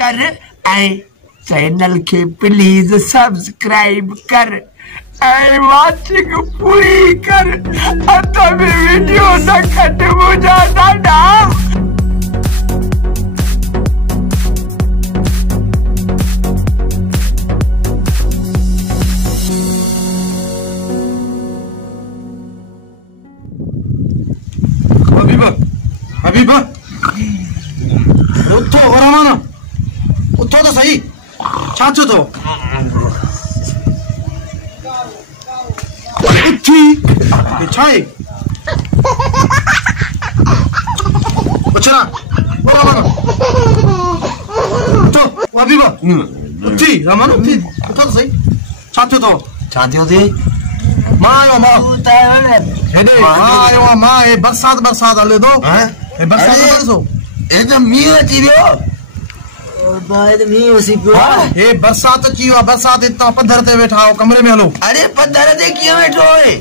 कर ऐं चैनल के प्लीज सब्सक्राइब कर ऐं वाचिंग पूरी कर अंत में वीडियो न कट मुझा ॾाढा हबीबा उठो वराना उठो तो सही छाचो तो उठी छाए बचना वराना उठो हबीबा उठी रमान उठी उठो तो सही छाचो थी मां आयो मां ए बरसात हले दो ए बरसात करसो ए तो मींहुं अची वियो भाई तो मींहुं अची पियो ए बरसात अची वियो बरसात इतना पत्थर ते वेठा हो कमरे में हलो अरे पत्थर ते कीअं वेठो है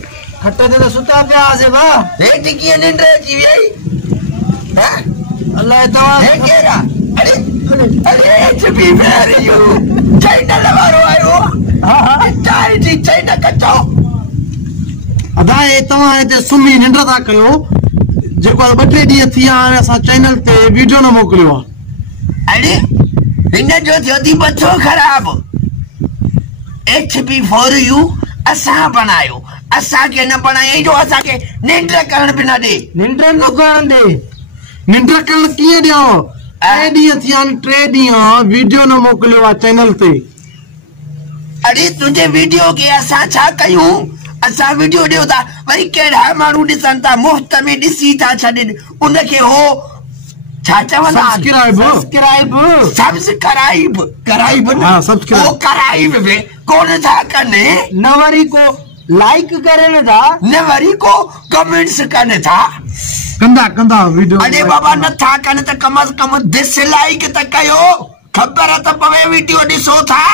खट ते तो सुता पिया से बा हेठ कीअं निंड अची वई हैं अल्लाह तव्हां हे केरा अरे एचपी में अरे यू चाइना वारो आयो हां चाइ जी चाइना कचो अदा ए तव्हां हिते सुम्ही निंड था कयो जेको 2-3 ॾींहं थी विया असां चैनल ते वीडियो न मोकिलियो अरे हिन जो थियो थी बचो ख़राब HP फॉर यू असां बनायो असां के न बनाए जो असां के निंड करण बिना दे निंड न करण दे निंड करण कीअं ॾियां 3 ॾींहं थी विया 3 ॾींहं वीडियो न मोकिलियो आहे चैनल ते अरे तुझे वीडियो के असां छा कयूं असां वीडियो ॾियो था वरी केड़ा माण्हू ॾिसनि था मुफ्त में ॾिसी था छॾनि उनखे हो छा चवंदा सब्सक्राइब कराइब हां सब्सक्राइब ओ कराइब में कोन था कने न वरी को लाइक करन था न वरी को कमेंट्स कने था कंदा वीडियो अरे बाबा न था कने त कम से कम डिसलाइक त कयो खबर त पवे वीडियो ॾिसो था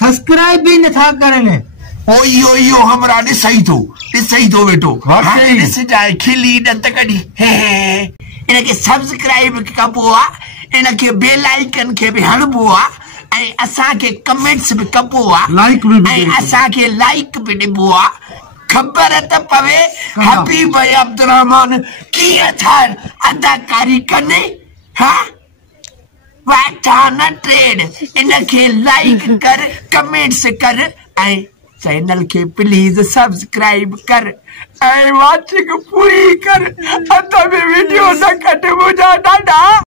सब्सक्राइब भी न था करन ओयो हमरा ॾिसई तो बेटो हाणे ॾिस जाए खिली दंत कढी हे इनके सब्सक्राइब कबो आहे इनके बेल आइकन के भी हणबो आहे ऐं असां के कमेंट्स भी कबो आहे लाइक भी ऐं असां के लाइक भी ॾिबो आहे खबर त पवे हबीब अब्दुर्रहमान कीअं था अदाकारी कने हा वाठा न ट्रेड इनके लाइक कर कमेंट्स कर ऐं चैनल के प्लीज सब्सक्राइब कर ऐं वाचिंग पूरी कर अंत में वीडियो न कट मुझा